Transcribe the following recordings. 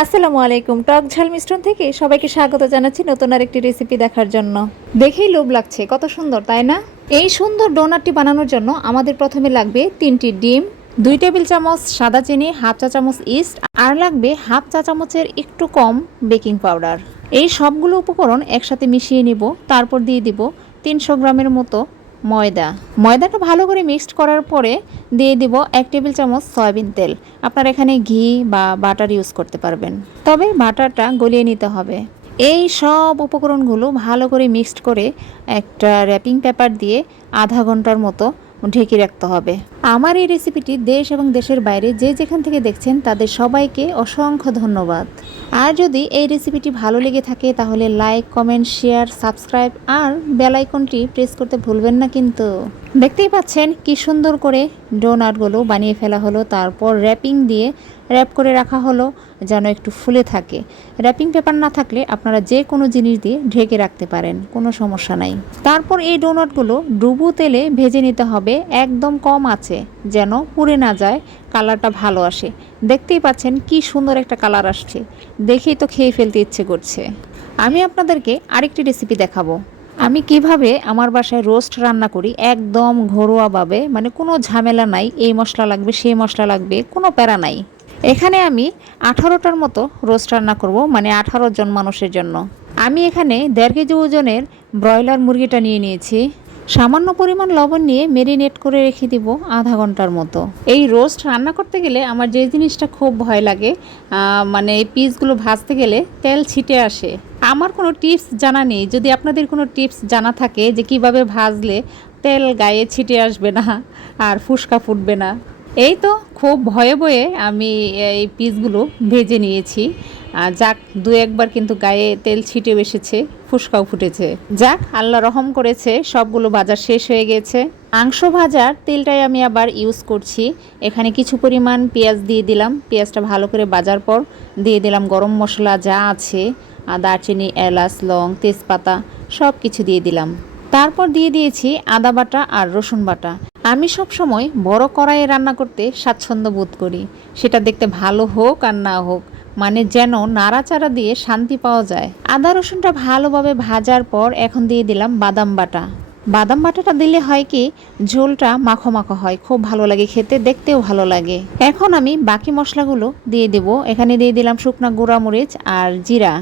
আসসালামু আলাইকুম। টক ঝাল মিশ্রণ থেকে সবাইকে স্বাগত জানাচ্ছি নতুন আরেকটি রেসিপি দেখার জন্য। দেখেই লোভ লাগছে, কত সুন্দর, তাই না? এই সুন্দর ডোনারটি বানানোর জন্য আমাদের প্রথমে লাগবে তিনটি ডিম, দুই টেবিল চামচ সাদা চিনি, হাফ চা চামচ ইস্ট, আর লাগবে হাফ চা চামচের একটু কম বেকিং পাউডার। এই সবগুলো উপকরণ একসাথে মিশিয়ে নিব, তারপর দিয়ে দিব তিনশো গ্রামের মতো ময়দা। ময়দাটা ভালো করে মিক্সড করার পরে দিয়ে দিব এক টেবিল চামচ সয়াবিন তেল। আপনার এখানে ঘি বা বাটার ইউজ করতে পারবেন। তবে বাটারটা গলিয়ে নিতে হবে। এই সব উপকরণগুলো ভালো করে মিক্সড করে একটা র্যাপিং পেপার দিয়ে আধা ঘণ্টার মতো ঢেকে রাখতে হবে। আমার এই রেসিপিটি দেশ এবং দেশের বাইরে যে যেখান থেকে দেখছেন, তাদের সবাইকে অসংখ্য ধন্যবাদ। আর যদি এই রেসিপিটি ভালো লেগে থাকে, তাহলে লাইক কমেন্ট শেয়ার সাবস্ক্রাইব আর বেলাইকনটি প্রেস করতে ভুলবেন না কিন্তু। দেখতেই পাচ্ছেন কি সুন্দর করে ডোনাটগুলো বানিয়ে ফেলা হলো, তারপর র্যাপিং দিয়ে র্যাপ করে রাখা হলো যেন একটু ফুলে থাকে। র্যাপিং পেপার না থাকলে আপনারা যে কোনো জিনিস দিয়ে ঢেকে রাখতে পারেন, কোনো সমস্যা নাই। তারপর এই ডোনাটগুলো ডুবু তেলে ভেজে নিতে হবে, একদম কম আছে, যেন পুড়ে না যায়, কালারটা ভালো আসে। দেখতেই পাচ্ছেন কি সুন্দর একটা কালার আসছে। দেখেই তো খেয়ে ফেলতে ইচ্ছে করছে। আমি আপনাদেরকে আরেকটি রেসিপি দেখাবো। আমি কীভাবে আমার বাসায় রোস্ট রান্না করি একদম ঘরোয়াভাবে মানে কোনো ঝামেলা নাই, এই মশলা লাগবে, সেই মশলা লাগবে, কোনো প্যারা নাই। এখানে আমি আঠারোটার মতো রোস্ট রান্না করব মানে আঠারো জন মানুষের জন্য। আমি এখানে দেড় কেজি ওজনের ব্রয়লার মুরগিটা নিয়ে নিয়েছি। সামান্য পরিমাণ লবণ নিয়ে মেরিনেট করে রেখে দিব আধা ঘণ্টার মতো। এই রোস্ট রান্না করতে গেলে আমার যে জিনিসটা খুব ভয় লাগে মানে পিসগুলো ভাজতে গেলে তেল ছিটে আসে। আমার কোনো টিপস জানা নেই। যদি আপনাদের কোনো টিপস জানা থাকে যে কীভাবে ভাজলে তেল গায়ে ছিটে আসবে না আর ফুসকা ফুটবে না এই তো খুব ভয়ে ভয়ে আমি এই পিসগুলো ভেজে নিয়েছি। যাক, দু একবার কিন্তু গায়ে তেল ছিটেও এসেছে ফুসকাও ফুটেছে। যাক, আল্লাহ রহম করেছে, সবগুলো ভাজা শেষ হয়ে গেছে। মাংস ভাজার তেলটাই আমি আবার ইউজ করছি। এখানে কিছু পরিমাণ পেঁয়াজ দিয়ে দিলাম। পেঁয়াজটা ভালো করে বাজার পর দিয়ে দিলাম গরম মশলা যা আছে দারচিনি, এলাচ, লং, তেজপাতা সব কিছু দিয়ে দিলাম। তারপর দিয়ে দিয়েছি আদা বাটা আর রসুন বাটা। আমি সব সময় বড় কড়াইয়ে রান্না করতে স্বাচ্ছন্দ্য বোধ করি। সেটা দেখতে ভালো হোক আর না হোক মানে যেন নাড়াচাড়া দিয়ে শান্তি পাওয়া যায়। আদা রসুনটা ভালোভাবে ভাজার পর এখন দিয়ে দিলাম বাদাম বাটা। বাদাম বাটাটা দিলে হয় কি, ঝোলটা মাখো মাখো হয়, খুব ভালো লাগে খেতে, দেখতেও ভালো লাগে। এখন আমি বাকি মশলাগুলো দিয়ে দেব। এখানে দিয়ে দিলাম শুকনা গুঁড়া মরিচ আর জিরা।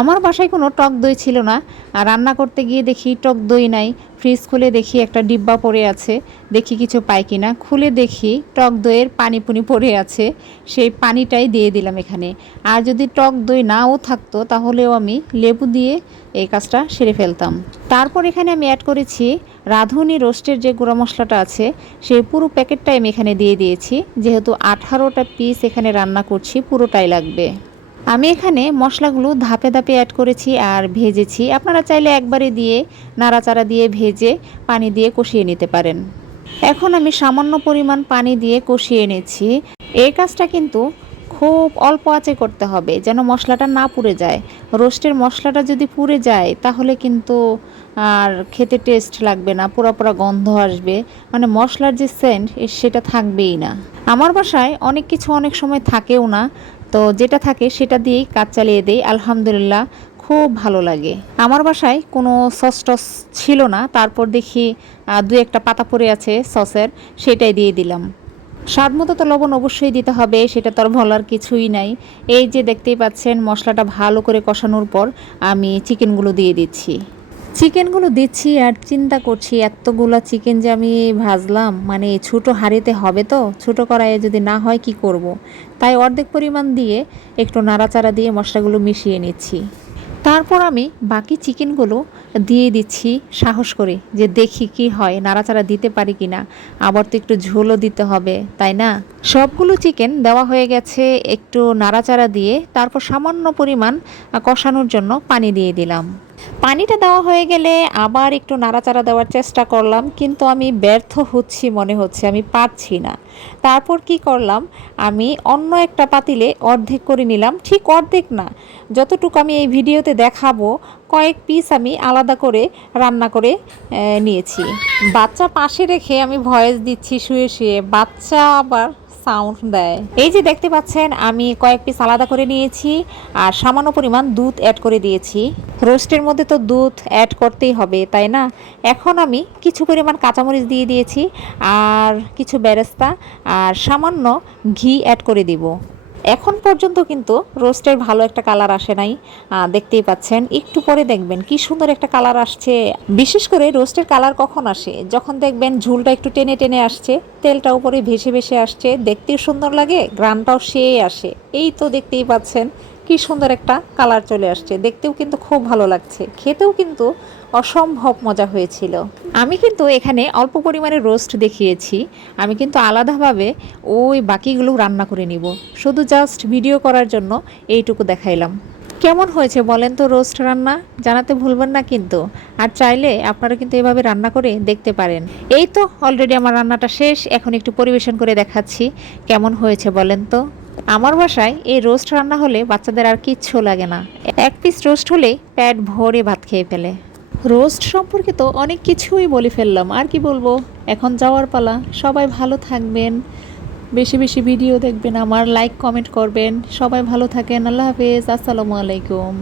আমার বাসায় কোনো টক দই ছিল না। আর রান্না করতে গিয়ে দেখি টক দই নাই। ফ্রিজ খুলে দেখি একটা ডিব্বা পড়ে আছে। দেখি কিছু পাই কিনা। খুলে দেখি টক দইয়ের পানি পুনি পড়ে আছে। সেই পানিটাই দিয়ে দিলাম এখানে। আর যদি টক দই নাও থাকতো, তাহলেও আমি লেবু দিয়ে এই কাজটা সেরে ফেলতাম। তারপর এখানে আমি অ্যাড করেছি রাঁধুনি রোস্টের যে গুঁড়া মশলাটা আছে, সেই পুরো প্যাকেটটাই আমি এখানে দিয়ে দিয়েছি। যেহেতু আঠারোটা পিস এখানে রান্না করছি, পুরোটাই লাগবে। আমি এখানে মশলাগুলো ধাপে ধাপে অ্যাড করেছি আর ভেজেছি। আপনারা চাইলে একবারে দিয়ে, নাড়াচাড়া দিয়ে ভেজে পানি দিয়ে কষিয়ে নিতে পারেন। এখন আমি সামান্য পরিমাণ পানি দিয়ে কষিয়ে নিচ্ছি। এই কাজটা কিন্তু খুব অল্প আঁচে করতে হবে যেন মশলাটা না পুড়ে যায়। রোস্টের মশলাটা যদি পুড়ে যায়, তাহলে কিন্তু আর খেতে টেস্ট লাগবে না পুরো পুরো গন্ধ আসবে। মানে মশলার যে সেন্ট সেটা থাকবেই না। আমার বাসায় অনেক কিছু অনেক সময় থাকেও না। তো যেটা থাকে সেটা দিয়েই কাজ চালিয়ে দেই, আলহামদুলিল্লাহ খুব ভালো লাগে। আমার বাসায় কোনো সস টস ছিল না, তারপর দেখি দু একটা পাতা পড়ে আছে সসের, সেটাই দিয়ে দিলাম। স্বাদ মতো তো লবণ অবশ্যই দিতে হবে, সেটা তো আর কিছুই নাই। এই যে দেখতেই পাচ্ছেন, মশলাটা ভালো করে কষানোর পর আমি চিকেনগুলো দিয়ে দিচ্ছি। চিকেনগুলো দিচ্ছি আর চিন্তা করছি, এতগুলো চিকেন যে আমি ভাজলাম মানে ছোটো হাঁড়িতে হবে তো, ছোটো কড়াইয়ে যদি না হয় কি করব। তাই অর্ধেক পরিমাণ দিয়ে একটু নাড়াচাড়া দিয়ে মশলাগুলো মিশিয়ে নিচ্ছি। তারপর আমি বাকি চিকেনগুলো দিয়ে দিচ্ছি, সাহস করে যে দেখি কি হয়, নাড়াচাড়া দিতে পারি কি না আবার তো একটু ঝোলও দিতে হবে, তাই না? সবগুলো চিকেন দেওয়া হয়ে গেছে, একটু নাড়াচাড়া দিয়ে তারপর সামান্য পরিমাণ কষানোর জন্য পানি দিয়ে দিলাম। পানিটা দেওয়া হয়ে গেলে আবার একটু নাড়াচাড়া দেওয়ার চেষ্টা করলাম, কিন্তু আমি ব্যর্থ হচ্ছি মনে হচ্ছে, আমি পারছি না। তারপর কি করলাম? আমি অন্য একটা পাতিলে অর্ধেক করে নিলাম, ঠিক অর্ধেক না, যতটুকু আমি এই ভিডিওতে দেখাবো, কয়েক পিস আমি আলাদা করে রান্না করে নিয়েছি। বাচ্চা পাশে রেখে আমি ভয়েস দিচ্ছি শুয়ে শুয়ে, বাচ্চা আবার সাউন্ড দেয়। এই যে দেখতে পাচ্ছেন, আমি কয়েক পিস আলাদা করে নিয়েছি আর সামান্য পরিমাণ দুধ অ্যাড করে দিয়েছি। রোস্টের মধ্যে তো দুধ অ্যাড করতেই হবে, তাই না? এখন আমি কিছু পরিমাণ কাঁচামরিচ দিয়ে দিয়েছি আর কিছু বেরেস্তা আর সামান্য ঘি অ্যাড করে দিব। এখন পর্যন্ত কিন্তু রোস্টের ভালো একটা কালার আসে নাই। দেখতেই পাচ্ছেন। একটু পরে দেখবেন কি সুন্দর একটা কালার আসছে। বিশেষ করে রোস্টের কালার কখন আসে? যখন দেখবেন ঝুলটা একটু টেনে টেনে আসছে, তেলটা উপরে ভেসে ভেসে আসছে, দেখতেও সুন্দর লাগে, গ্রামটাও সে আসে। এই তো দেখতেই পাচ্ছেন। কি সুন্দর একটা কালার চলে আসছে। দেখতেও কিন্তু খুব ভালো লাগছে। খেতেও কিন্তু অসম্ভব মজা হয়েছিল। আমি কিন্তু এখানে অল্প পরিমাণে রোস্ট দেখিয়েছি। আমি কিন্তু আলাদাভাবে ওই বাকিগুলো রান্না করে নিব। শুধু জাস্ট ভিডিও করার জন্য এইটুকু দেখাইলাম। কেমন হয়েছে বলেন তো রোস্ট রান্না? জানাতে ভুলবেন না কিন্তু। আর চাইলে আপনারা কিন্তু এভাবে রান্না করে দেখতে পারেন। এই তো অলরেডি আমার রান্নাটা শেষ। এখন একটু পরিবেশন করে দেখাচ্ছি। কেমন হয়েছে বলেন তো? আমার বাসায় এই রোস্ট রান্না হলে বাচ্চাদের আর কিচ্ছু লাগে না। এক পিস রোস্ট হলে প্যাট ভরে ভাত খেয়ে ফেলে। রোস্ট সম্পর্কে তো অনেক কিছুই বলে ফেললাম, আর কি বলব? এখন যাওয়ার পালা। সবাই ভালো থাকবেন। বেশি বেশি ভিডিও দেখবেন আমার লাইক কমেন্ট করবেন। সবাই ভালো থাকেন। আল্লাহ হাফেজ। আসসালামু আলাইকুম।